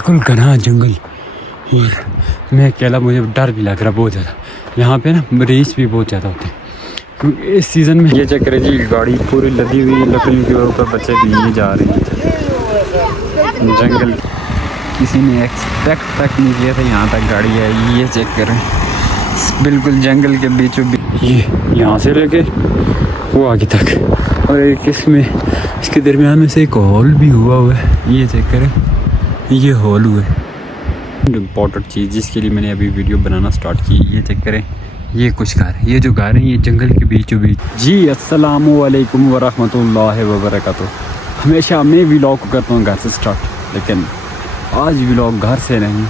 बिल्कुल घना जंगल और मैं अकेला, मुझे डर भी लग रहा बहुत ज़्यादा। यहाँ पे ना मरीज भी बहुत ज़्यादा होते हैं क्योंकि इस सीज़न में। ये चेक करें जी, गाड़ी पूरी लदी हुई लकड़ियों के ऊपर, बच्चे भी ये जा रहे हैं जंगल। किसी ने एक्सपेक्ट तक नहीं किया था यहाँ तक गाड़ी आई। ये चेक करें, बिल्कुल जंगल के बीचों बीच, ये यहाँ से लेके वो आगे तक, और एक इसमें इसके दरमियान में से एक हॉल भी हुआ है। ये चेक करें, ये हॉल हुआ है। इम्पोर्टेंट चीज़ जिसके लिए मैंने अभी वीडियो बनाना स्टार्ट की, ये चेक करें, ये कुछ घर है, ये जो घर है ये जंगल के बीचों बीच। जी अस्सलामु अलैकुम वरहमतुल्लाहि वबरकातुहू। हमेशा मैं व्लॉग को करता हूँ घर से स्टार्ट, लेकिन आज व्लॉग घर से नहीं,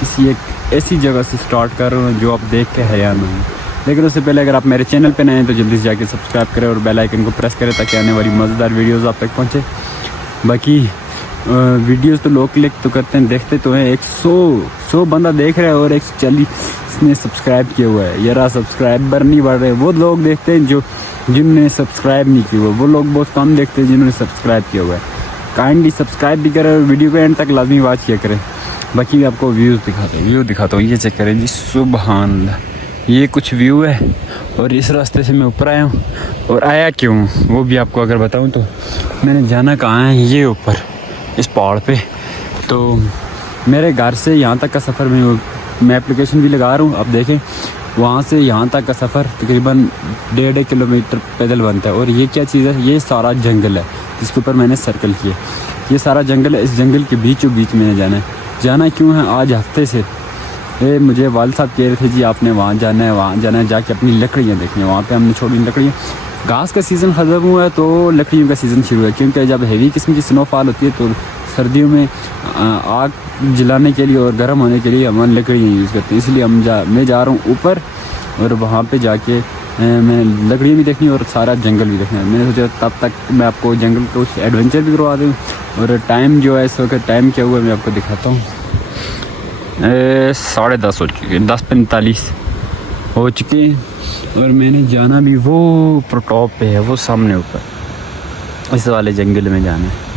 किसी एक ऐसी जगह से स्टार्ट कर रहा हूँ जो आप देख के हैरान होंगे। लेकिन उससे पहले अगर आप मेरे चैनल पे नए हैं तो जल्दी से जाके सब्सक्राइब करें और बेल आइकन को प्रेस करें ताकि आने वाली मज़ेदार वीडियोस आप तक पहुँचे। बाकी वीडियोस तो लोग क्लिक तो करते हैं, देखते तो हैं, 100 बंदा देख रहा है और 140 ने सब्सक्राइब किया हुआ है। यार सब्सक्राइबर नहीं बढ़ रहे, वो लोग देखते हैं जो जिन्होंने सब्सक्राइब नहीं किया हुआ, वो लोग बहुत कम देखते हैं जिन्होंने सब्सक्राइब किया हुआ है। काइंडली सब्सक्राइब भी करें और वीडियो को एंड तक लाजमी वॉच किया करें। बाकी मैं आपको व्यू दिखाता हूँ। ये चेक करें जी, सुभान अल्लाह, ये कुछ व्यू है और इस रास्ते से मैं ऊपर आया हूँ। और आया क्यों वो भी आपको अगर बताऊँ तो मैंने जाना कहाँ है, ये ऊपर इस पहाड़ पे। तो मेरे घर से यहाँ तक का सफ़र मैं एप्लीकेशन भी लगा रहा हूँ, आप देखें, वहाँ से यहाँ तक का सफ़र तकरीबन 1.5 किलोमीटर पैदल बनता है। और ये क्या चीज़ है, ये सारा जंगल है जिसके ऊपर मैंने सर्कल किया। ये सारा जंगल है, इस जंगल के बीचों बीच मैंने जाना क्यों है, आज हफ्ते से मुझे वाल साहब कह रहे थे जी आपने वहाँ जाना है, जाके अपनी लकड़ियाँ देखनी है। वहाँ पे हमने छोड़ी लकड़ियाँ, घास का सीज़न ख़त्म हुआ है तो लकड़ियों का सीज़न शुरू है, क्योंकि जब हेवी किस्म की स्नोफॉल होती है तो सर्दियों में आग जलाने के लिए और गर्म होने के लिए हम लकड़ियाँ यूज़ करते हैं। इसलिए मैं जा रहा हूँ ऊपर और वहाँ पे जाके मैंने लकड़ियाँ भी देखनी और सारा जंगल भी देखना है। मैंने सोचा तब तक मैं आपको जंगल को एडवेंचर भी करवा दूँ। और टाइम जो है इस वक्त टाइम क्या हुआ मैं आपको दिखाता हूँ। 10:30 हो चुके हैं, 10:45 हो चुके हैं। और मैंने जाना भी वो ऊपर टॉप पे है, वो सामने ऊपर इस वाले जंगल में जाना है।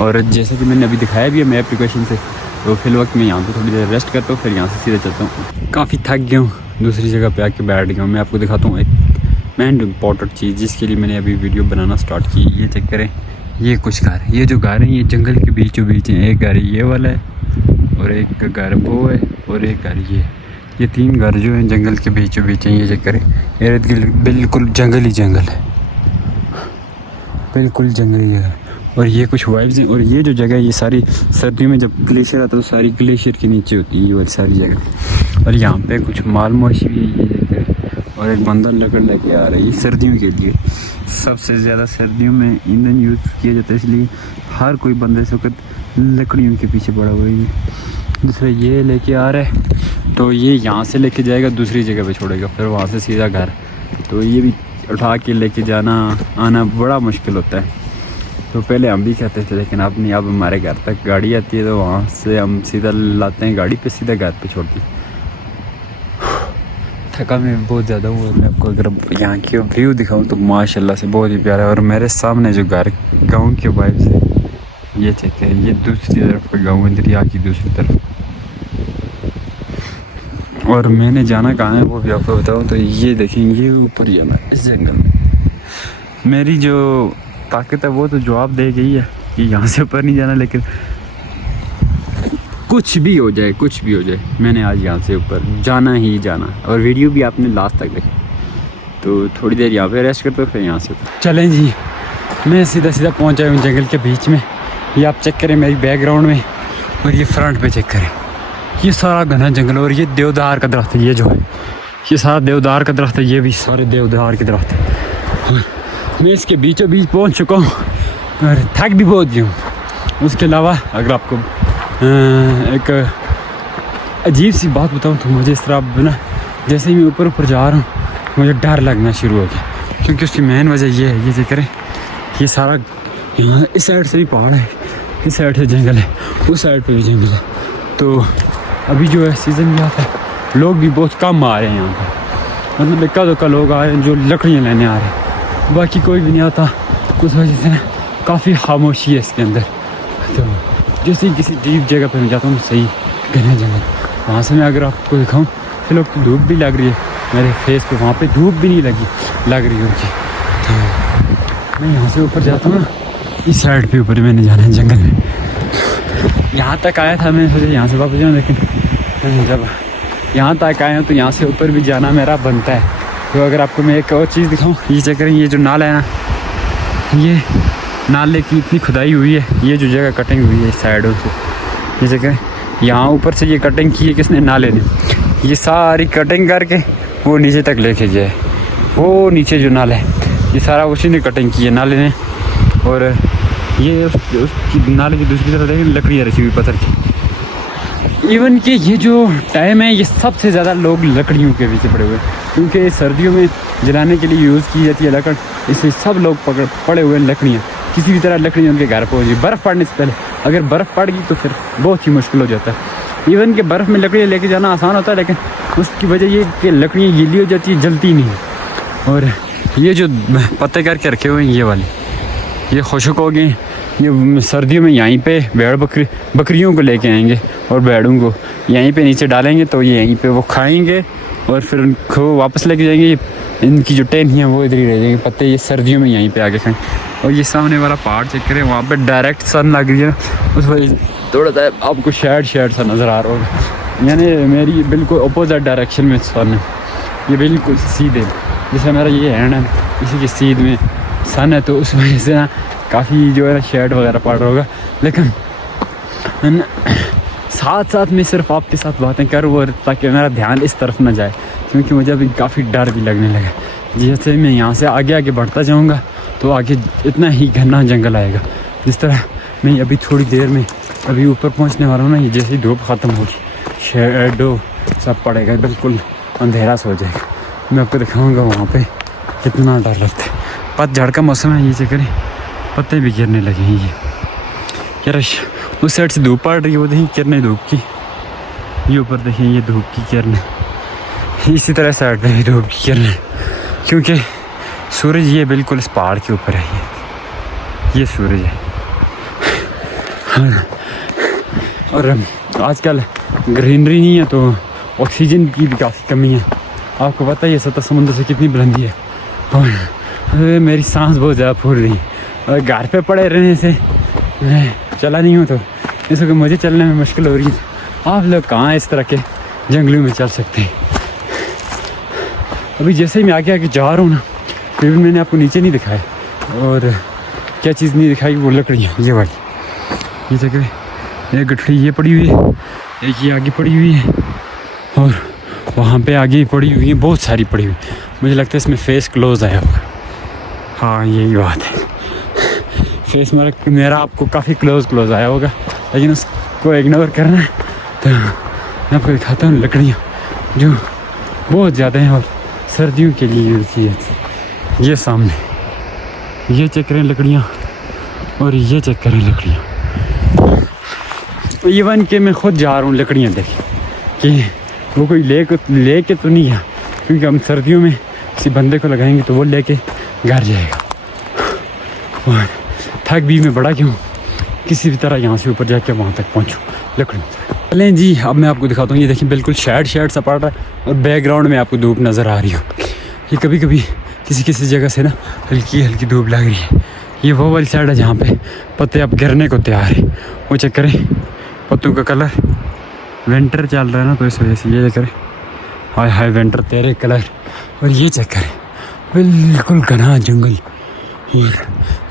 और जैसे कि मैंने अभी दिखाया भी है मैं एप्लीकेशन से, तो फिल वक्त मैं यहाँ पे थोड़ी देर रेस्ट करता हूँ, फिर यहाँ से सीधे चलता हूँ। काफ़ी थक गया हूँ, दूसरी जगह पे आके बैठ गया हूँ। मैं आपको दिखाता हूँ एक मेन इम्पॉर्टेंट चीज़ जिसके लिए मैंने अभी वीडियो बनाना स्टार्ट की। ये चेक करें, ये कुछ घर, ये जो घर है ये जंगल के बीचों बीच है। एक घर ये वाला है और एक घर वो है और एक घर ये 3 घर जो हैं जंगल के बीचों बीच हैं। ये चेक करें, इर्द गिर्द बिल्कुल जंगल ही जंगल है, बिल्कुल जंगल ही जगह। और ये कुछ वाइब्स हैं। और ये जो जगह है ये सारी सर्दियों में जब ग्लेशियर आता है तो सारी ग्लेशियर के नीचे होती है ये वाली सारी जगह। और यहाँ पे कुछ माल मवेशी भी है, ये जगह। और एक बंदा लकड़ लेके आ रहा है, ये सर्दियों के लिए सबसे ज़्यादा सर्दियों में ईंधन यूज़ किया जाता है, इसलिए हर कोई बंदा इस वक्त लकड़ियों के पीछे पड़ा हुआ है। दूसरा ये लेके आ रहा है, तो ये यहाँ से लेके जाएगा दूसरी जगह पे छोड़ेगा, फिर वहाँ से सीधा घर। तो ये भी उठा के लेके जाना आना बड़ा मुश्किल होता है। तो पहले हम भी कहते थे, लेकिन अब नहीं, अब हमारे घर तक गाड़ी आती है तो वहाँ से हम सीधा लाते हैं गाड़ी पे, सीधा घर पे छोड़ती। थका मैं बहुत ज़्यादा हुआ। मैं आपको अगर यहाँ की व्यू दिखाऊँ तो माशाल्लाह से बहुत ही प्यारा है। और मेरे सामने जो घर गाँव के वाइब्स है, ये चेक है, ये दूसरी तरफ का गाँव है, दरिया की दूसरी तरफ। और मैंने जाना कहाँ है वो भी आपको बताऊँ तो ये देखेंगे, ये ऊपर जाना है इस जंगल में। मेरी जो ताकत है वो तो जवाब दे गई है कि यहाँ से ऊपर नहीं जाना, लेकिन कुछ भी हो जाए मैंने आज यहाँ से ऊपर जाना ही जाना। और वीडियो भी आपने लास्ट तक देखी। तो थोड़ी देर यहाँ पे रेस्ट करते हो, फिर यहाँ से चलें जी। मैं सीधा पहुँच आया हूँ जंगल के बीच में। ये आप चेक करें मेरी बैकग्राउंड में, और ये फ्रंट पे चेक करें, ये सारा घना जंगल। और ये देवदार का दरख्त है, ये जो है ये सारा देवदार का दरख्त है, ये भी सारे देवदार के दरख्त है। और मैं इसके बीचों बीच पहुँच चुका हूँ और थक भी बहुत गया हूँ। उसके अलावा अगर आपको एक अजीब सी बात बताऊँ तो मुझे इस तरह ना, जैसे ही मैं ऊपर जा रहा हूँ मुझे डर लगना शुरू हो गया, क्योंकि उसकी मेन वजह ये है, ये करें, ये सारा यहाँ इस साइड से भी पहाड़ है, इस साइड से जंगल है, उस साइड पे भी जंगल है। तो अभी जो है सीज़न भी आता है, लोग भी बहुत कम आ रहे हैं यहाँ पर, मतलब इक्का दुक्का लोग आ रहे हैं जो लकड़ियाँ लेने आ रहे हैं, बाकी कोई भी नहीं आता। कुछ वजह से ना काफ़ी खामोशी है इसके अंदर। तो जैसे ही किसी डीप जगह पर मैं जाता हूँ सही घने जंगल, वहाँ से मैं अगर आपको दिखाऊँ फिर लोग तो धूप भी लग रही है मेरे फेस पे, वहाँ पे धूप भी नहीं लग रही होगी। तो मैं यहाँ से ऊपर जाता हूँ ना, इस साइड पे ऊपर मैंने जाना है जंगल में। यहाँ तक आया था, मैंने सोचा यहाँ से वापस जाऊँ, लेकिन जब यहाँ तक आया हूँ तो यहाँ से ऊपर भी जाना मेरा बनता है। तो अगर आपको मैं एक और चीज़ दिखाऊँ, ये चेक करें, ये जो नाला है ना, ये नाले की इतनी खुदाई हुई है, ये जो जगह कटिंग हुई है इस साइडों से, ये चेक करें, यहाँ ऊपर से ये कटिंग की है किसने, नाले ने। ये सारी कटिंग करके वो नीचे तक लेके गया है, वो नीचे जो नाला है ये सारा उसी ने कटिंग की है नाले ने। और ये उसकी नाले की दूसरी तरफ देखें लकड़ियाँ रखी हुई पत्थर की। इवन कि ये जो टाइम है ये सबसे ज़्यादा लोग लकड़ियों के पीछे पड़े हुए हैं, क्योंकि सर्दियों में जलाने के लिए यूज़ की जाती है लकड़, इससे सब लोग पड़े हुए हैं लकड़ियाँ। किसी भी तरह लकड़ियाँ उनके घर पहुँची, बर्फ़ पड़ने से पहले अगर बर्फ़ पड़ गई तो फिर बहुत ही मुश्किल हो जाता है। इवन कि बर्फ़ में लकड़ियाँ लेके जाना आसान होता है, लेकिन उसकी वजह ये कि लकड़ियाँ गीली हो जाती है, जलती नहीं। और ये जो पत्ते करके रखे हुए हैं ये वाले, ये खुशक हो गए, ये सर्दियों में यहीं पे भेड़ बकरियों को लेके आएंगे और भेड़ों को यहीं पे नीचे डालेंगे, तो ये यहीं पे वो खाएंगे और फिर उनको वापस लेके जाएंगे। इनकी जो टहनियाँ वो इधर ही रह जाएंगे, पत्ते ये सर्दियों में यहीं पे आके खाएँ। और ये सामने वाला पहाड़ चेक करें, वहाँ पे डायरेक्ट सन लग रही है, उस वजह थोड़ा सा आपको शेड सा नज़र आ रहा होगा। यानी मेरी बिल्कुल अपोजिट डायरेक्शन में सन है, ये बिल्कुल सीधे, जैसे मेरा ये हैंड है इसी के सीध में सन है, तो उस वजह से ना काफ़ी जो है ना शेड वगैरह पड़ रहा होगा। लेकिन साथ साथ मैं सिर्फ आपके साथ बातें करूँ और ताकि मेरा ध्यान इस तरफ ना जाए, क्योंकि मुझे अभी काफ़ी डर भी लगने लगा। जैसे मैं यहाँ से आगे बढ़ता जाऊँगा तो आगे इतना ही घना जंगल आएगा। जिस तरह मैं अभी थोड़ी देर में अभी ऊपर पहुँचने वाला हूँ ना, ये जैसे ही धूप ख़त्म होगी शेडो सब पड़ेगा, बिल्कुल अंधेरा सा हो जाएगा। मैं आपको दिखाऊँगा वहाँ पर कितना डर लगता है। पतझड़ का मौसम है, ये चक्कर पत्ते भी गिरने लगे हैं। ये यार उस साइड से धूप पड़ रही है, वो देखिए किरणें धूप की, ये ऊपर देखिए ये धूप की किरणें, इसी तरह साइड पे भी धूप की किरणें, क्योंकि सूरज ये बिल्कुल इस पहाड़ के ऊपर है, ये सूरज है। और आजकल ग्रीनरी नहीं है तो ऑक्सीजन की भी काफ़ी कमी है। आपको पता है ये सतह समुद्र से कितनी बुलंदी है, और मेरी सांस बहुत ज़्यादा फूल रही है। और घर पे पड़े रहने से मैं चला नहीं हूँ, तो इसलिए मुझे चलने में मुश्किल हो रही है। आप लोग कहाँ इस तरह के जंगलों में चल सकते हैं। अभी जैसे ही मैं आगे जा रहा हूँ ना, फिर भी मैंने आपको नीचे नहीं दिखाया, और क्या चीज़ नहीं दिखाई, वो लकड़ियाँ ये वाली, ये जगह एक गठरी ये पड़ी हुई है, एक ये आगे पड़ी हुई है, और वहाँ पे आगे पड़ी हुई है बहुत सारी पड़ी हुई। मुझे लगता है इसमें फेस क्लोज आया होगा, हाँ यही बात है, फेस मेरा आपको काफ़ी क्लोज आया होगा, लेकिन उसको इग्नोर करना है। तो मैं आपको दिखाता हूँ लकड़ियाँ जो बहुत ज़्यादा हैं और सर्दियों के लिए यूज़ की जाती है। ये सामने ये चेक करें लकड़ियाँ, और ये चेक करें लकड़ियाँ। इवन कि मैं खुद जा रहा हूँ लकड़ियाँ देखें कि वो कोई लेके तो नहीं है, क्योंकि हम सर्दियों में किसी बंदे को लगाएंगे तो वो लेके घर जाएगा। और थक भी मैं बड़ा क्यों, किसी भी तरह यहाँ से ऊपर जाके वहाँ तक पहुँचूँ लकड़ी। चलें जी, अब मैं आपको दिखाता हूँ। ये देखिए बिल्कुल शेड सा पड़ रहा है, और बैकग्राउंड में आपको धूप नज़र आ रही हो। ये कभी कभी किसी जगह से ना हल्की धूप लग रही है। ये वो वाली साइड है जहाँ पे पत्ते अब गिरने को तैयार है। वो चेक करें पत्तों का कलर, विंटर चल रहा है ना तो इस वजह से। ये चेक करें, हाय विंटर तेरे कलर। और ये चेक करें बिल्कुल घना जंगल, और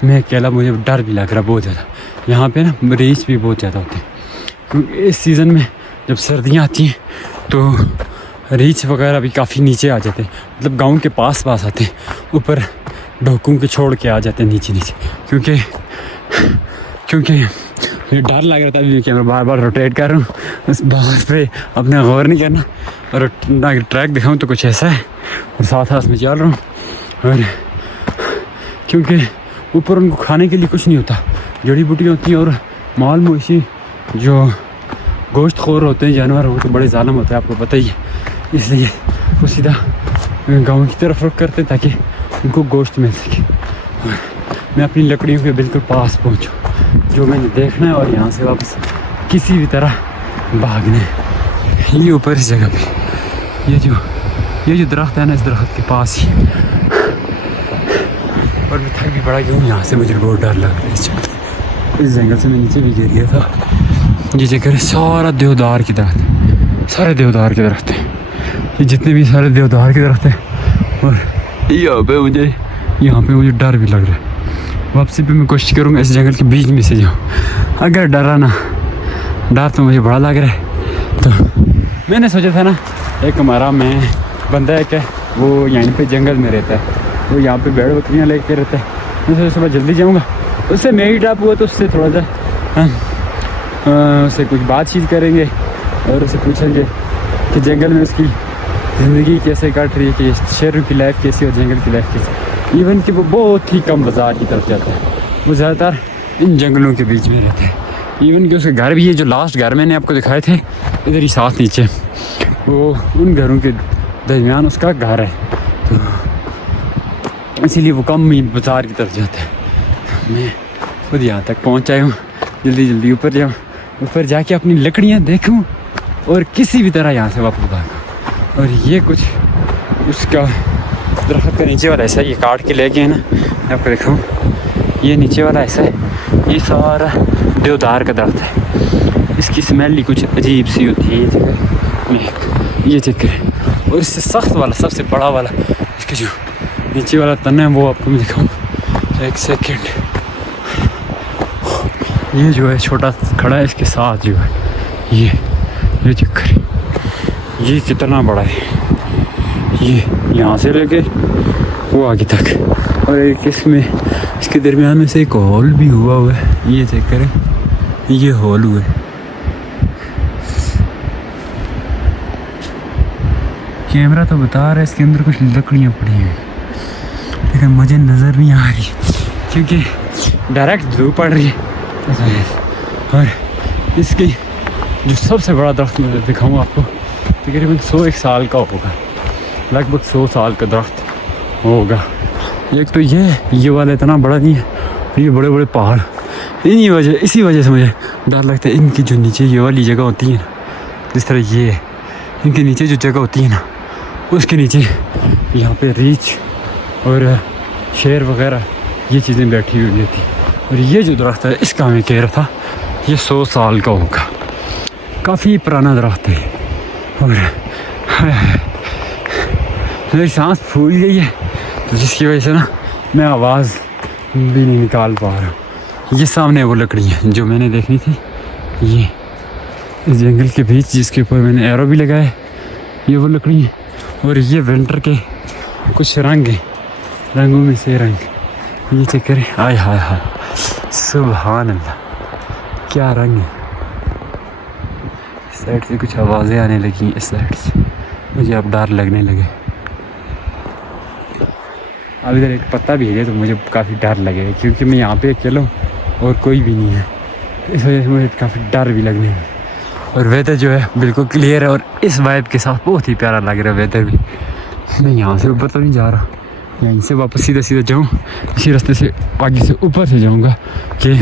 मैं अकेला, मुझे डर भी लग रहा बहुत ज़्यादा। यहाँ पे ना रीछ भी बहुत ज़्यादा होते हैं, क्योंकि इस सीज़न में जब सर्दियाँ आती हैं तो रीछ वगैरह भी काफ़ी नीचे आ जाते हैं, मतलब गांव के पास आते हैं, ऊपर ढोकों के छोड़ के आ जाते हैं नीचे, क्योंकि मुझे डर लग रहा था। अभी कैमरा बार रोटेट कर रहा हूँ, उस बात पे अपने गौर नहीं करना। और ट्रैक दिखाऊँ तो कुछ ऐसा है, और साथ में चल रहा हूँ। और क्योंकि ऊपर उनको खाने के लिए कुछ नहीं होता, जड़ी बूटियाँ होती हैं, और माल मवेशी जो गोश्त खोर होते हैं जानवर, वो तो बड़े ज़ालिम होते हैं, आपको पता ही है। इसलिए वो सीधा गाँव की तरफ रुख करते हैं ताकि उनको गोश्त मिल सके। मैं अपनी लकड़ियों के बिल्कुल पास पहुँचूँ, जो मैंने देखना है और यहाँ से वापस किसी भी तरह भागना है। ये ऊपर इस जगह पे ये जो दरख्त है ना, इस दरख्त के पास ही। और मैं थक भी बड़ा गया हूँ यहाँ से, मुझे बहुत डर लग रहा है इस जंगल से। मैं नीचे भी गिर गया था। ये जगह सारा देवदार की दरख्त, सारे देवदार के दरख्त हैं, ये जितने भी सारे देवदार के दरख्त हैं। और यहाँ पे मुझे डर भी लग रहा है। वापसी पे मैं कोशिश करूँगा इस जंगल के बीच में से जाऊँ। अगर डरा ना, डर तो मुझे बड़ा लग रहा है। तो मैंने सोचा था ना, एक हमारा मैं बंदा है क्या, वो यहीं पे जंगल में रहता है, वो यहाँ पे भेड़ बकरियाँ लेके रहता है। मैं सोचा सुबह जल्दी जाऊँगा, उससे मेरी ड्रॉप हुआ तो उससे थोड़ा सा उससे कुछ बातचीत करेंगे और उससे पूछेंगे कि जंगल में उसकी ज़िंदगी कैसे कट रही है, कि शहरों की लाइफ कैसी और जंगल की लाइफ कैसी। इवन कि वो बहुत ही कम बाज़ार की तरफ जाता है, वो ज़्यादातर इन जंगलों के बीच में रहता है। इवन कि उसके घर भी है, जो लास्ट घर मैंने आपको दिखाए थे इधर ही साथ नीचे, वो उन घरों के दरमियान उसका घर है। तो इसीलिए वो कम ही बाज़ार की तरफ जाता है। मैं खुद यहाँ तक पहुँच आया हूँ, जल्दी ऊपर जाऊँ, ऊपर जाके अपनी लकड़ियाँ देखूँ और किसी भी तरह यहाँ से वापस भागूँ। और ये कुछ उसका दरख्त का नीचे वाला ऐसा, ये काट के ले गए हैं ना, मैं आपको दिखाऊँ। ये नीचे वाला ऐसा है, ये सारा देवदार का दरख्त है। इसकी स्मेल ही कुछ अजीब सी होती है। ये चेक करें। और इससे सख्त वाला, सबसे बड़ा वाला, इसके जो नीचे वाला तना है वो आपको मैं दिखाऊँ। एक सेकेंड, ये जो है छोटा खड़ा है, इसके साथ जो है ये चेक करें, ये कितना बड़ा है। ये यहाँ से लेके वो आगे तक, और एक इसमें इसके दरमियान में से एक होल भी हुआ है। ये चेक करें, ये होल हुआ है। कैमरा तो बता रहा है इसके अंदर कुछ लकड़ियाँ पड़ी हैं, लेकिन मुझे नज़र नहीं आ रही क्योंकि डायरेक्ट धूप पड़ रही है। और इसकी जो सबसे बड़ा दरख्त मैं दिखाऊँ आपको, तकरीबन 101 साल का होगा, लगभग 100 साल का दरख्त होगा। एक तो ये वाला इतना बड़ा नहीं है, ये बड़े बड़े पहाड़, इसी वजह से मुझे डर लगता है। इनकी जो नीचे ये वाली जगह होती है ना, जिस तरह ये है, इनके नीचे जो जगह होती है ना, उसके नीचे यहाँ पे रीछ और शेर वगैरह ये चीज़ें बैठी हुई थी। और ये जो दरख्त है, इसका मैं कह रहा था ये 100 साल का होगा, काफ़ी पुराना दरख्त है। और मेरी सांस फूल गई है, तो जिसकी वजह से ना मैं आवाज़ भी नहीं निकाल पा रहा हूँ। ये सामने वो लकड़ी है जो मैंने देखनी थी, ये इस जंगल के बीच जिसके ऊपर मैंने एरो भी लगाया है, ये वो लकड़ी है। और ये विंटर के कुछ रंग हैं, रंगों में से रंग, ये चेक करें। आय हाय हाय, सुभान अल्लाह, क्या रंग है। इस साइड से कुछ आवाज़ें आने लगी, इस साइड से मुझे अब डर लगने लगे। अब इधर एक पत्ता भी है तो मुझे काफ़ी डर लगेगा, क्योंकि मैं यहाँ पे अकेला हूँ और कोई भी नहीं है, इस वजह से मुझे काफ़ी डर भी लगने लगा। और वेदर जो है बिल्कुल क्लियर है, और इस वाइब के साथ बहुत ही प्यारा लग रहा है वेदर भी। मैं यहाँ से ऊपर तो नहीं जा रहा, यहीं से वापस सीधा जाऊँ, इसी रास्ते से आगे से ऊपर से जाऊँगा कि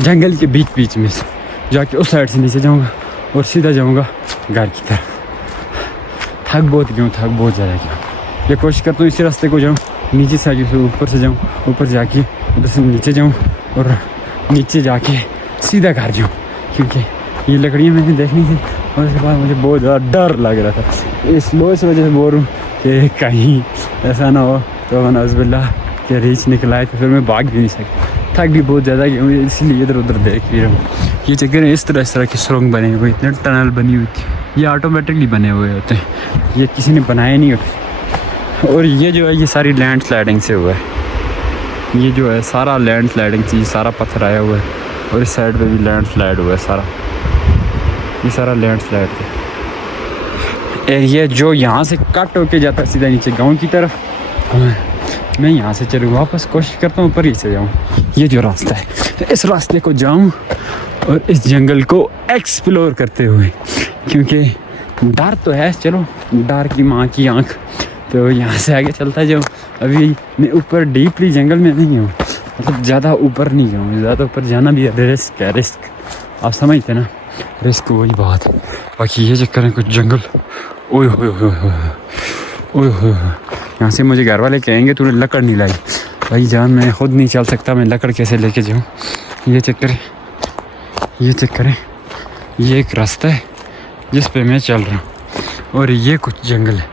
जंगल के बीच में से जाके उस साइड से नीचे जाऊँगा और सीधा जाऊँगा घर की तरफ। थक बहुत ज़्यादा गया। ये कोशिश करता हूँ इसी रास्ते को जाऊँ, नीचे से आगे से ऊपर से जाऊँ, ऊपर जाके उधर से नीचे जाऊँ और नीचे जाके सीधा घर जाऊँ, क्योंकि ये लकड़ियाँ मैंने देखनी थी। और उसके बाद मुझे बहुत ज़्यादा डर लग रहा था, इस वजह से बोल रहा हूँ कि कहीं ऐसा ना हो तो नज़बिल्लाह कि रीछ निकला है तो फिर मैं भाग भी नहीं सकता। थक भी बहुत ज़्यादा गया हूँ, इसीलिए इधर उधर देख भी रहा हूँ। ये जगह इस तरह की सुरंग बने हुए, इतने टनल बनी हुई थी, ये ऑटोमेटिकली बने हुए होते हैं, ये किसी ने बनाया नहीं होता। और ये जो है ये सारी लैंड स्लाइडिंग से हुआ है, ये जो है सारा लैंड स्लाइडिंग से, सारा पत्थर आया हुआ है। और इस साइड पे भी लैंड स्लाइड हुआ है सारा, ये सारा लैंड स्लाइड है। एरिया जो यहाँ से कट होके जाता है सीधा नीचे गांव की तरफ, मैं यहाँ से चलूँ वापस, कोशिश करता हूँ ऊपर ही से जाऊँ। ये जो रास्ता है, तो इस रास्ते को जाऊँ और इस जंगल को एक्सप्लोर करते हुए, क्योंकि डर तो है, चलो डर की माँ की आँख, तो यहाँ से आगे चलता जाऊँ। अभी मैं ऊपर डीपली जंगल में नहीं हूँ, मतलब ज़्यादा ऊपर नहीं जाऊँ, ज़्यादा ऊपर जाना भी रिस्क है, रिस्क आप समझते ना, रिस्क वही बात है। बाकी ये चक्कर है कुछ जंगल, ओए होए होए होए ओए होए, यहाँ से मुझे घर वाले कहेंगे तूने लकड़ नहीं लाई। भाई जान मैं खुद नहीं चल सकता, मैं लकड़ कैसे लेके जाऊँ। ये चक्कर है, ये चक्कर है। ये एक रास्ता है जिस पे मैं चल रहा हूँ और ये कुछ जंगल है।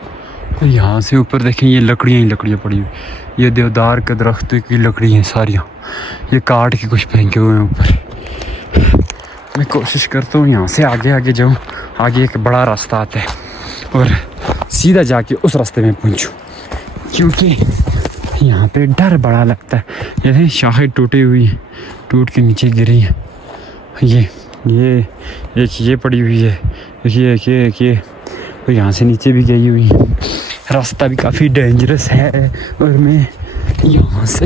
और यहाँ से ऊपर देखें ये लकड़ियाँ ही लकड़ियाँ पड़ी हुई, ये देवदार के दरख्त की लकड़ी हैं सारियाँ, ये काट के कुछ फेंके हुए हैं ऊपर। मैं कोशिश करता हूँ यहाँ से आगे आगे जाऊँ, आगे एक बड़ा रास्ता आता है और सीधा जाके उस रास्ते में पहुँचूँ, क्योंकि यहाँ पे डर बड़ा लगता है। जैसे शाखें टूटी हुई हैं, टूट के नीचे गिरी हैं। ये एक ये पड़ी हुई है, ये तो यहाँ से नीचे भी गई हुई है। रास्ता भी काफ़ी डेंजरस है और मैं यहाँ से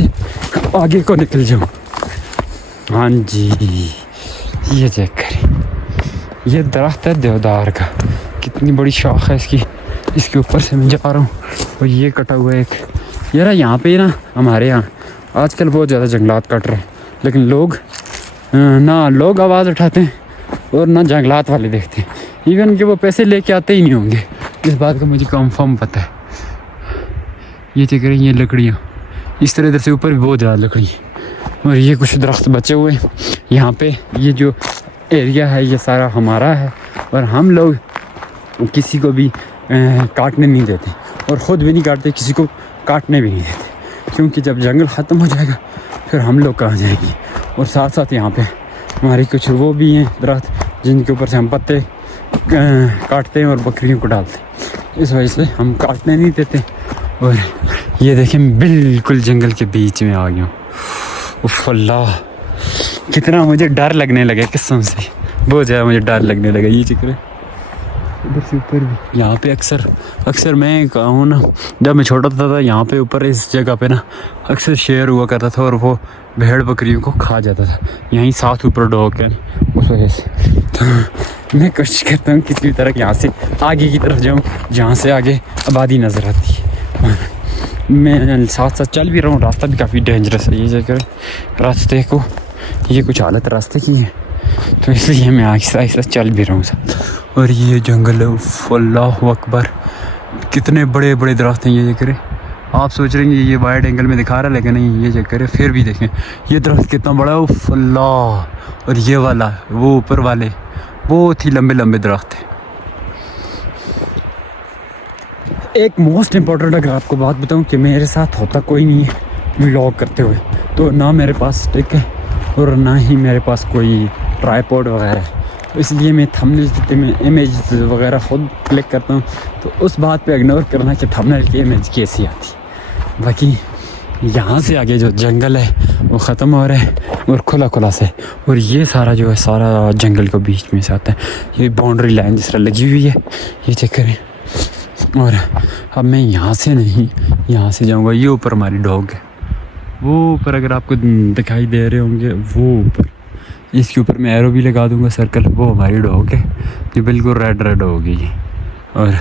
आगे को निकल जाऊँ। हाँ जी, ये चेक करें, ये दरख्त है देवदार का, कितनी बड़ी शाख है इसकी, इसके ऊपर से मैं जा रहा हूँ। और ये कटा हुआ है एक यार, यहाँ पे ना हमारे यहाँ आजकल बहुत ज़्यादा जंगलात कट रहे हैं, लेकिन लोग आवाज़ उठाते हैं और ना जंगलात वाले देखते हैं। इवन कि वो पैसे लेके आते ही नहीं होंगे, इस बात का मुझे कंफर्म पता है। ये चेक करें, ये लकड़ियाँ इस तरह इधर से ऊपर भी बहुत ज़्यादा लकड़ी है। और ये कुछ दरख्त बचे हुए हैं यहाँ पे। ये जो एरिया है ये सारा हमारा है और हम लोग किसी को भी काटने नहीं देते और ख़ुद भी नहीं काटते, किसी को काटने भी नहीं देते, क्योंकि जब जंगल ख़त्म हो जाएगा फिर हम लोग कहाँ जाएंगे। और साथ साथ यहाँ पे हमारी कुछ वो भी हैं दरख्त जिनके ऊपर से हम पत्ते काटते हैं और बकरियों को डालते हैं, इस वजह से हम काटने नहीं देते। और ये देखें बिल्कुल जंगल के बीच में आ गया हूँ। उफ़ अल्लाह, कितना मुझे डर लगने लगा कसम से, बहुत ज़्यादा मुझे डर लगने लगा। ये चक्कर है इधर से ऊपर भी, यहाँ पे अक्सर मैं कहूँ ना, जब मैं छोटा था यहाँ पे ऊपर इस जगह पे ना अक्सर शेर हुआ करता था और वो भेड़ बकरियों को खा जाता था, यहीं साथ ऊपर डॉग है, उस वजह से। तो मैं कोशिश करता हूँ किसी भी तरह यहाँ से आगे की तरफ जाऊँ जहाँ से आगे आबादी नज़र आती है। मैं साथ साथ चल भी रहा हूँ, रास्ता भी काफ़ी डेंजरस है। ये जगह रास्ते को, ये कुछ हालत रास्ते की है, तो इसलिए मैं आहिस्ता आहिस्ता चल भी रहा हूँ साथ। और ये जंगल है, अल्लाहु अकबर, कितने बड़े बड़े दरख्त हैं। ये जगह आप सोच रहे हैं ये वाइड एंगल में दिखा रहा है, लेकिन नहीं, ये चेक करें फिर भी देखें ये दरख्त कितना बड़ा है, अल्लाह। और ये वाला, वो ऊपर वाले बहुत ही लंबे लंबे दरख्त हैं। एक मोस्ट इम्पॉर्टेंट अगर आपको बात बताऊं कि मेरे साथ होता कोई नहीं है व्लॉग करते हुए, तो ना मेरे पास स्टिक है और ना ही मेरे पास कोई ट्राइपॉड वगैरह है, तो इसलिए मैं थंबनेल में इमेज वगैरह ख़ुद क्लिक करता हूँ। तो उस बात पे इग्नोर करना कि थंबनेल की इमेज कैसी आती। बाकी यहाँ से आगे जो जंगल है वो ख़त्म हो रहा है और खुला से, और ये सारा जो है सारा जंगल को बीच में से आता है। ये बाउंड्री लाइन जिस तरह लगी हुई है, ये चेक करें। और अब मैं यहाँ से नहीं, यहाँ से जाऊँगा। ये ऊपर हमारी डॉग है, वो ऊपर अगर आपको दिखाई दे रहे होंगे, वो ऊपर, इसके ऊपर मैं एरो भी लगा दूँगा सर्कल, वो हमारी डॉग है। ये बिल्कुल रेड होगी ये, और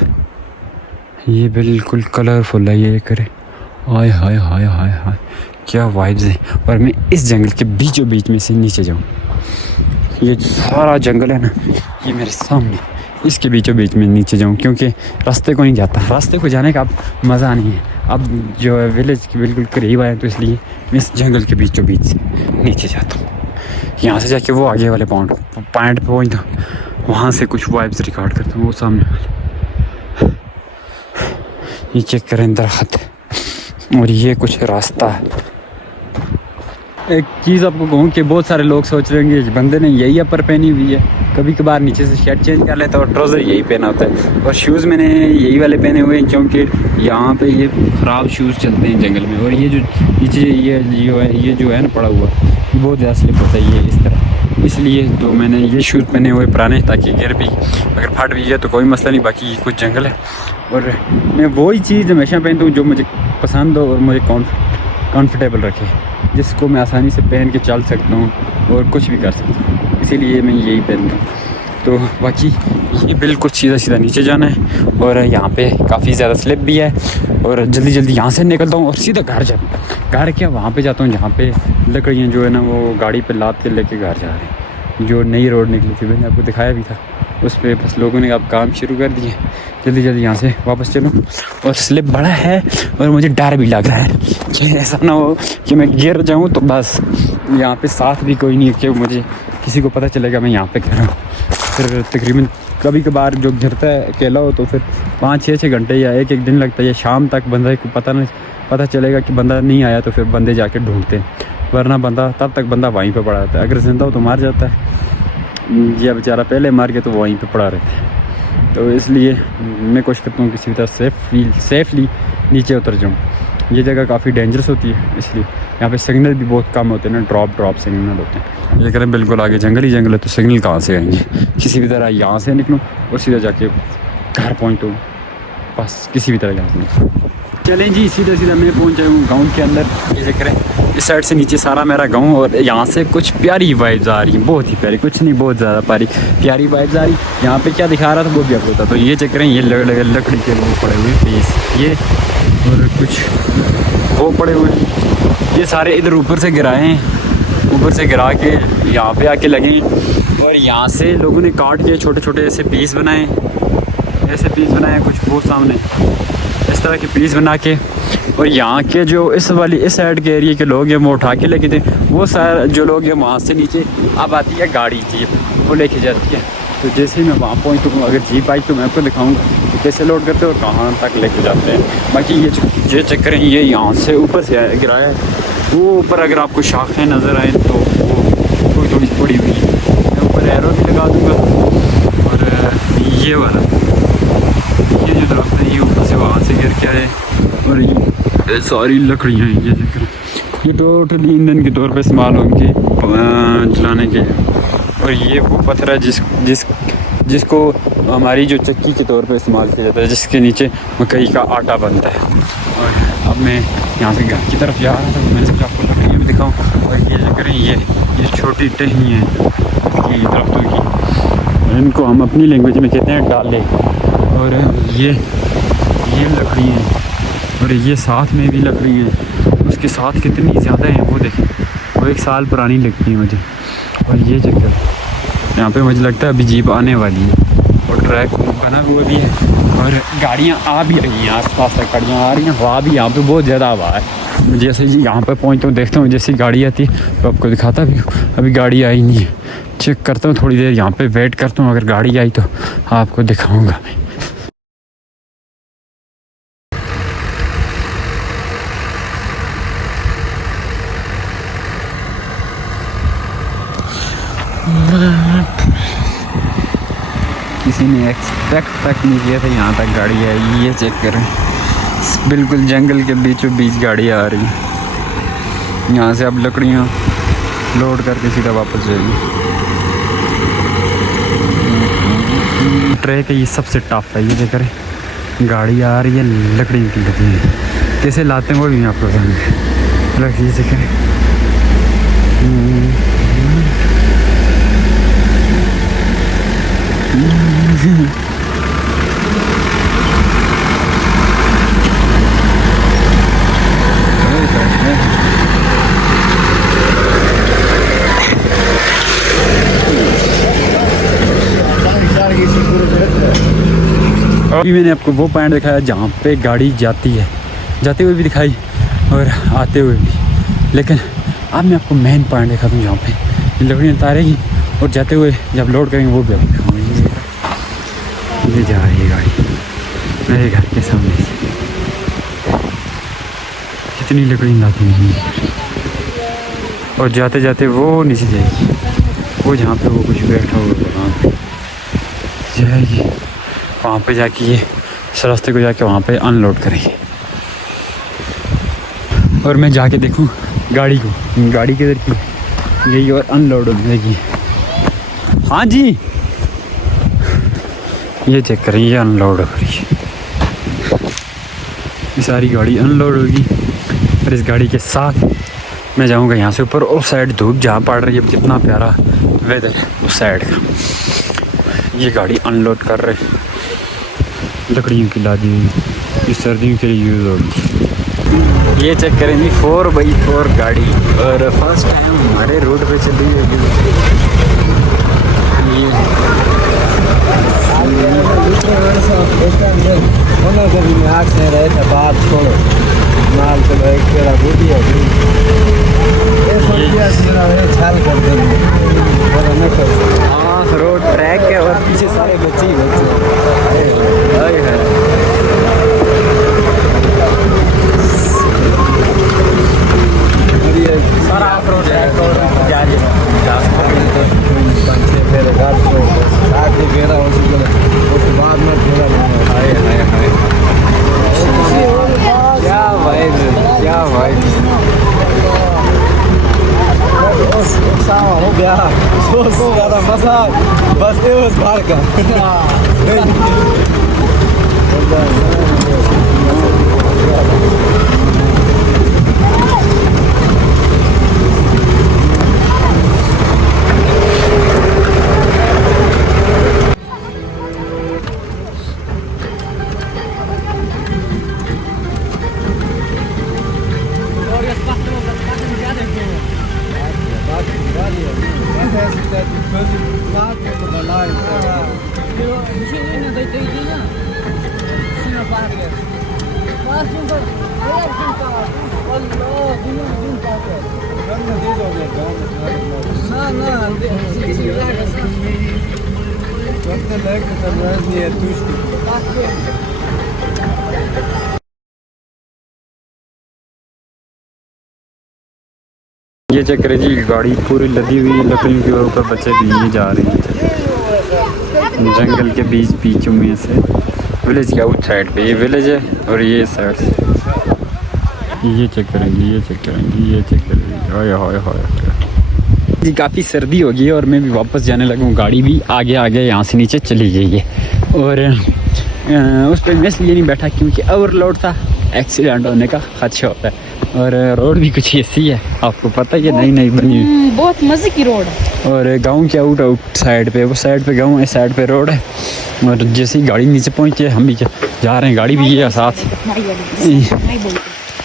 ये बिल्कुल कलरफुल है। ये करे, हाय हाय हाय हाय हाय, क्या वाइब्स है। और मैं इस जंगल के बीचों बीच में से नीचे जाऊँ, ये जो सारा जंगल है ना, ये मेरे सामने, इसके बीचों बीच में नीचे जाऊँ, क्योंकि रास्ते को नहीं जाता, रास्ते को जाने का अब मज़ा नहीं है। अब जो है विलेज के बिल्कुल करीब आए, तो इसलिए मैं इस जंगल के बीचों बीच से नीचे जाता हूँ। यहाँ से जाके वो आगे वाले पॉइंट पे पहुँचता हूँ, वहाँ से कुछ वाइब्स रिकॉर्ड करता हूँ। वो सामने वाले, ये चेक करें दरख्त, और ये कुछ रास्ता है। एक चीज़ आपको कहूँ कि बहुत सारे लोग सोच रहे होंगे बंदे ने यही अपर पहनी हुई है, कभी कभार नीचे से शर्ट चेंज कर लेता है और ट्राउज़र यही पहना होता है, और शूज़ मैंने यही वाले पहने हुए हैं, क्योंकि यहाँ पे ये ख़राब शूज़ चलते हैं जंगल में। और ये जो नीचे ये जो है ना पड़ा हुआ, बहुत ज़्यादा स्लिप होता है ये इस तरह, इसलिए तो मैंने ये शूज़ पहने हुए पुराने, ताकि गिर भी अगर फट भी गया तो कोई मसला नहीं। बाकी ये कुछ जंगल है, और मैं वही चीज़ हमेशा पहनता हूँ जो मुझे पसंद हो और मुझे कॉन्फर्टेबल रखे, जिसको मैं आसानी से पहन के चल सकता हूँ और कुछ भी कर सकता हूँ, इसीलिए मैं यही पहनता हूँ। तो बाकी ये बिल्कुल सीधा सीधा नीचे जाना है और यहाँ पे काफ़ी ज़्यादा स्लिप भी है और जल्दी जल्दी यहाँ से निकलता हूँ और सीधा घर जाता हूँ। घर क्या वहाँ पे जाता हूँ जहाँ पे लकड़ियाँ जो है ना वो गाड़ी पे लाद के लेके घर जा रहे हैं। जो नई रोड निकली थी मैंने आपको दिखाया भी था, उस पर बस लोगों ने अब काम शुरू कर दिए। जल्दी जल्दी यहाँ से वापस चलूँ और स्लिप बड़ा है और मुझे डर भी लग रहा है कि ऐसा ना हो कि मैं गिर जाऊँ तो बस यहाँ पे साथ भी कोई नहीं है कि मुझे किसी को पता चलेगा मैं यहाँ पे गिरा हूँ। फिर तकरीबन कभी कभार जो गिरता है अकेला हो तो फिर 5-6 घंटे या एक दिन लगता है, या शाम तक बंदे को पता चलेगा कि बंदा नहीं आया तो फिर बंदे जाके ढूंढते हैं, वरना बंदा तब तक बंदा वहीं पे पड़ा रहता है। अगर जिंदा हो तो मार जाता है, या बेचारा पहले मार के तो वहीं पे पड़ा रहता है। तो इसलिए मैं कोशिश करता हूँ किसी भी तरह सेफली नीचे उतर जाऊँ। ये जगह काफ़ी डेंजरस होती है, इसलिए यहाँ पे सिग्नल भी बहुत कम होते हैं ना, ड्रॉप सिग्नल होते हैं। ये करें बिल्कुल आगे जंगल ही जंगल है तो सिग्नल कहाँ से आएंगे। किसी भी तरह यहाँ से निकलूँ और सीधा जाके घर पहुँचूँ, बस किसी भी तरह यहाँ से निकलूँ। चलें जी, सीधा मैं पहुँच जाऊँ गाँव के अंदर। ये करें इस साइड से नीचे सारा मेरा गाँव और यहाँ से कुछ प्यारी वाइब्स आ रही हैं, बहुत ही प्यारी, कुछ नहीं बहुत ज़्यादा प्यारी वाइब्स आ रही। यहाँ पे क्या दिखा रहा था वो भी आपको होता। तो ये चेक करें, ये लकड़ी के वो पड़े हुए पीस, ये और कुछ वो पड़े हुए, ये सारे इधर ऊपर से गिराए हैं, ऊपर से गिरा के यहाँ पे आके लगे और यहाँ से लोगों ने काट के छोटे छोटे ऐसे पीस बनाए कुछ वो सामने इस तरह के पीस बना के। और यहाँ के जो इस साइड के एरिया के लोग हैं वो उठा के लेके थे, वो सारे जो लोग हैं वहाँ से नीचे अब आती है गाड़ी जीप, वो लेके जाती है। तो जैसे ही मैं वहाँ पहुँचूँ, अगर जीप आई तो मैं आपको दिखाऊँगा कि कैसे लोड करते हैं और कहाँ तक लेके जाते हैं। बाकी ये चेक करें, ये यहाँ से ऊपर से गिराया है, वो ऊपर अगर आपको शाखें नज़र आए तो वो थोड़ी पड़ी हुई है, मैं ऊपर एरो भी लगा दूँगा। और ये वाला ये जो दरख्त है ये ऊपर से वहाँ से गिर के आए और ये सारी लकड़ियाँ हैं। ये चेक करें, ये टोटली ईंधन के तौर पे इस्तेमाल होंगे जलाने के। और ये वो पत्थर है जिसको हमारी जो चक्की के तौर पे इस्तेमाल किया जाता है, जिसके नीचे मकई का आटा बनता है। और अब मैं यहाँ से घर की तरफ जा रहा था तो मैंने सोचा आपको लकड़ियाँ भी दिखाऊँ। और ये जो करें, ये छोटी टहनी है ये दरख्तों की, इनको हम अपनी लैंग्वेज में कहते हैं डाले। और ये लकड़ी हैं और ये साथ में भी लकड़ी हैं, उसके साथ कितनी ज़्यादा हैं वो देखें, वो 1 साल पुरानी लगती है मुझे। और ये चक्कर यहाँ पे मुझे लगता है अभी जीप आने वाली है और ट्रैक बना हुआ भी है और गाड़ियाँ आ भी रही हैं, आस पास तक गाड़ियाँ आ रही हैं। हवा भी यहाँ पे बहुत ज़्यादा हवा है। जैसे ही यहाँ पे पहुँचता हूँ देखता हूँ जैसी गाड़ी आती है तो आपको दिखाता भी हूँ। अभी गाड़ी आई नहीं है, चेक करता हूँ थोड़ी देर यहाँ पे वेट करता हूँ, अगर गाड़ी आई तो आपको दिखाऊँगा मैं। किसी ने एक्सपेक्ट तक नहीं किया था यहाँ तक गाड़ी आई। ये चेक करें, बिल्कुल जंगल के बीचों बीच गाड़ी आ रही है। यहाँ से अब लकड़ियाँ लोड करके सीधा वापस जाएगी। ट्रैक है ये सबसे टफ है। ये चेक करें, गाड़ी आ रही है, लकड़ी की लगी है, कैसे लाते हैं वो भी आपको बताएंगे। ये चेक करें, अभी मैंने आपको वो पॉइंट दिखाया जहाँ पे गाड़ी जाती है, जाते हुए भी दिखाई और आते हुए भी। लेकिन अब मैं आपको मेन पॉइंट दिखा दूँ जहाँ पे लकड़ियाँ उतारेगी और जाते हुए जब लोड करेंगे वो भी आपको दिखाऊँगा। ये जा रही है गाड़ी मेरे घर के सामने से, कितनी लकड़ी लाती है। और जाते जाते वो नीचे जाएगी, वो जहाँ पे वो कुछ बैठा होगा वहाँ पे जाएगी, वहाँ पे जाके ये इस रास्ते को जाके वहाँ पे अनलोड करेंगे। और मैं जाके देखूँ गाड़ी को, गाड़ी किधर की यही और अनलोड हो जाएगी। हाँ जी, ये चेक करें, ये अनलोड हो रही है, ये सारी गाड़ी अनलोड होगी। और इस गाड़ी के साथ मैं जाऊंगा यहाँ से ऊपर। उस साइड धूप जहाँ पड़ रही है, कितना प्यारा वेदर है उस साइड का। ये गाड़ी अनलोड कर रहे हैं, लकड़ियों की लादी हुई, इस सर्दियों के लिए यूज़ होगी। ये चेक करेंगे 4x4 गाड़ी, और फर्स्ट टाइम हमारे रोड पे चल रही है। माल तो एक तेरा बूढ़ी है छाल कर देंगे। हाँ रोड ट्रैक है और पीछे सारे बच्चे ही बच्चे। सारा ऑफ रोड है, बाद में क्या भाई हो गया सो ज़्यादा मजा बस ये उस बार का। ये चेक करें जी, गाड़ी पूरी लदी हुई लकड़ियों के ऊपर, बच्चे भी ये जा रहे हैं जंगल के बीचों में से। विलेज के आउट साइड पे ये विलेज है और ये साइड से ये चेक करेंगे, ये चेक करेंगे, ये चेक करेंगे। हाय हाय हाय जी, काफ़ी सर्दी हो गई है और मैं भी वापस जाने लगा हूँ। गाड़ी भी आगे आगे यहाँ से नीचे चली गई है और उस पर मैं इसलिए नहीं बैठा क्योंकि ओवरलोड था, एक्सीडेंट होने का खदशा होता है। और रोड भी कुछ ऐसी है, आपको पता है ये नई नई बनी हुई, बहुत मज़े की रोड है। और गांव के आउट साइड पे, वो साइड पे गांव है, साइड पे रोड है। और जैसे ही गाड़ी नीचे पहुंची है हम भी जा रहे हैं, गाड़ी भी है साथ।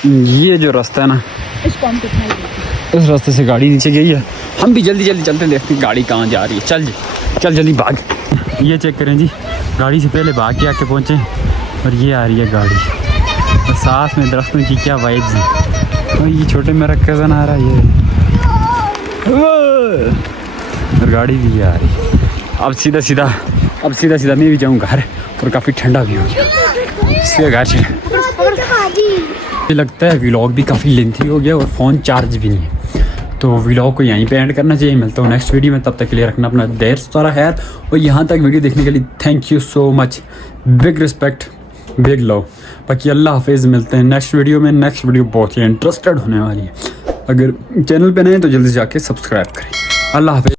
ये जो रास्ता है ना, इस रास्ते से गाड़ी नीचे गई है, हम भी जल्दी जल्दी चलते देखते गाड़ी कहाँ जा रही है। चल जी चल जल्दी भाग। ये चेक करें जी, गाड़ी से पहले भाग के आके पहुँचे और ये आ रही है गाड़ी, और साथ में दरख्तों की क्या वाइब्स है। और ये छोटे मेरा कज़न आ रहा है ये, और गाड़ी भी ये आ रही है। अब सीधा सीधा मैं भी जाऊँ घर, और काफ़ी ठंडा भी हो गया, इसलिए घर चले। मुझे लगता है व्लॉग भी काफ़ी लेंथी हो गया और फ़ोन चार्ज भी नहीं है, तो व्लॉग को यहीं पे एंड करना चाहिए। मिलता हूँ नेक्स्ट वीडियो में, तब तक के लिए रखना अपना ढेर सारा ख्याल। और यहाँ तक वीडियो देखने के लिए thank you so much, big respect, big love. बाकी अल्लाह हाफिज़, मिलते हैं नेक्स्ट वीडियो में। नेक्स्ट वीडियो बहुत ही इंटरेस्टेड होने वाली है। अगर चैनल पे नए हैं तो जल्दी जाके सब्सक्राइब करें। अल्लाह हाफिज़।